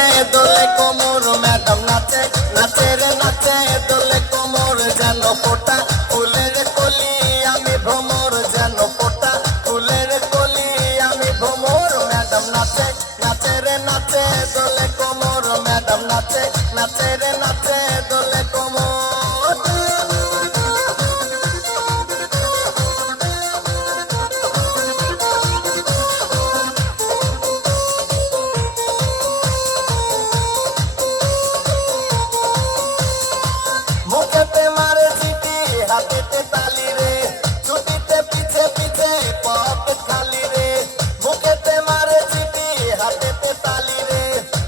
নাচে দোলে কোমর ম্যাডাম নাচে নাচে রে নাচে দোলে কোমর যেন ফোটা ফুলের কলি আমি ভ্রমর যেন ফোটা ফুলের কলি আমি ভ্রমর ম্যাডাম নাচে নাচে রে নাচে দোলে কোমর ম্যাডাম নাচে নাচে রে নাচে দোলে কোমর মুখেতে মারে চিঠি হাতেতে তালি রে ছুটিতে পিছে পিছে পকেট খালি রে মুখেতে মারে চিঠি হাতেতে তালি রে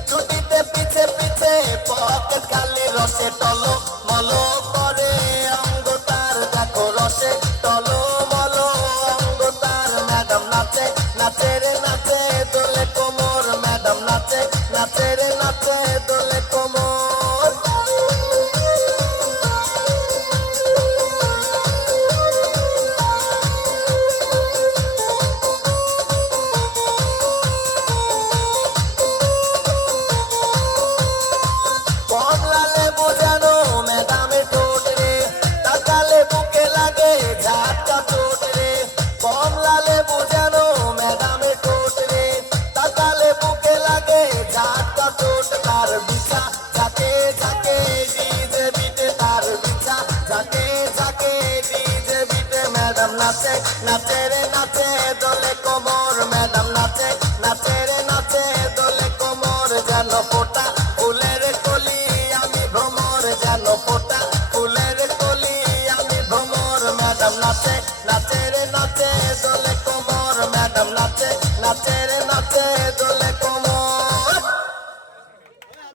ছুটিতে পিছে পিছে পকেট খালি রসে টলো মলো করে অঙ্গ তার দেখো রসে টলো মলো অঙ্গ তার ম্যাডাম নাচে নাচে রে নাচে দোলে কোমর ম্যাডাম নাচে নাচে রে নাচে দোলে কোমর কমলা লেবু যেন ম্যাডামের ঠোঁট রে তাকালে বুকে লাগে ঝাটকা চোট রে কমলা লেবু যেন ম্যাডামের ঠোঁট রে তাকালে বুকে লাগে ঝাটকা চোট তার বিছা ঝাঁকে ঝাঁকে ডিজে বিটে তার বিছা ঝাঁকে ঝাঁকে ডিজে বিটে ম্যাডাম নাচে নাচে রে নাচে দোলে কোমর ম্যাডাম নাচে নাচে রে নাচে দোলে কোমর যেন ফোটা ফুলের কলি আমি ভ্রমর যেন ফোটা ফুলের কলি আমি ভ্রমর ম্যাডাম নাচে নাচে রে নাচে দোলে কোমর ম্যাডাম নাচে নাচে রে